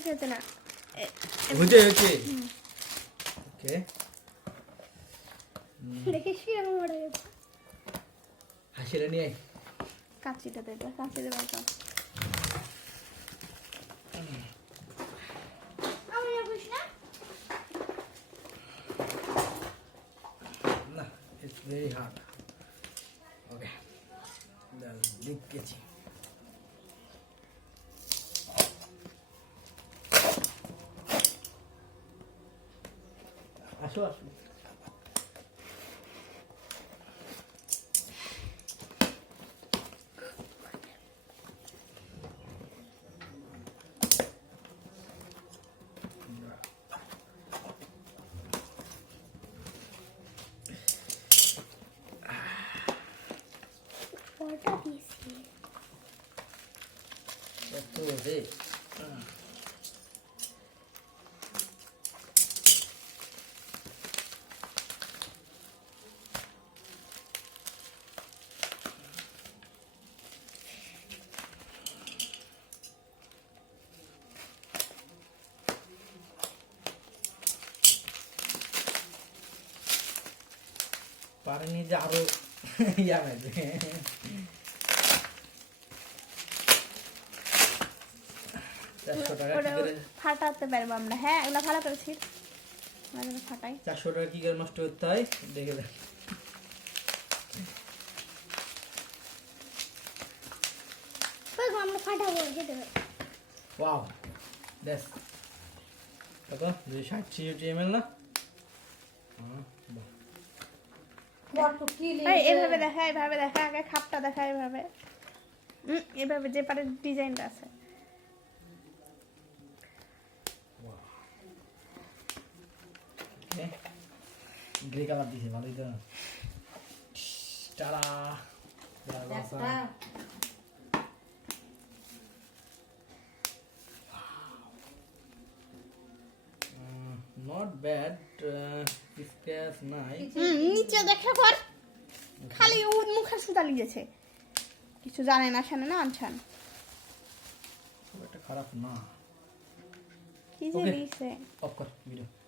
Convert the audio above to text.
কিছু হচ্ছে না হচ্ছে ওকে দেখিস কি এরকম পড়ে গেছে হাসিটা নিয়ে কাঁচিটা দেবে কাঁচি দেবে তো আমি বুঝ না না ইটস ভেরি হার্ড ওকে দেখেছি আসো আসো পড়া দিয়েছি এত রে পারেনি যে আরো ইয়া লাগবে ফাটাতে পারবো আমরা হ্যাঁ এগুলো ফাটাতে পারছি ফাটাই 400 টাকা কি করে নষ্ট করতে হয় দেখে দেখ আমরা ফাটাবো যেতে ওয়াও দ্যাটস কত 260 ml না এভাবে দেখা আগে খাপটা দেখা এভাবে এভাবে যে পারে ডিজাইনটা আছে গ্রে কালার দিছে ভালোই তো টালা নট ব্যাড স্ক্র্যাচ নাই নিচে দেখা কর খালি মুখে সুতা লিয়েছে কিছু জানে না শোনে না আনছান খুব একটা খারাপ না কি যে দিছে অফ কর ভিডিও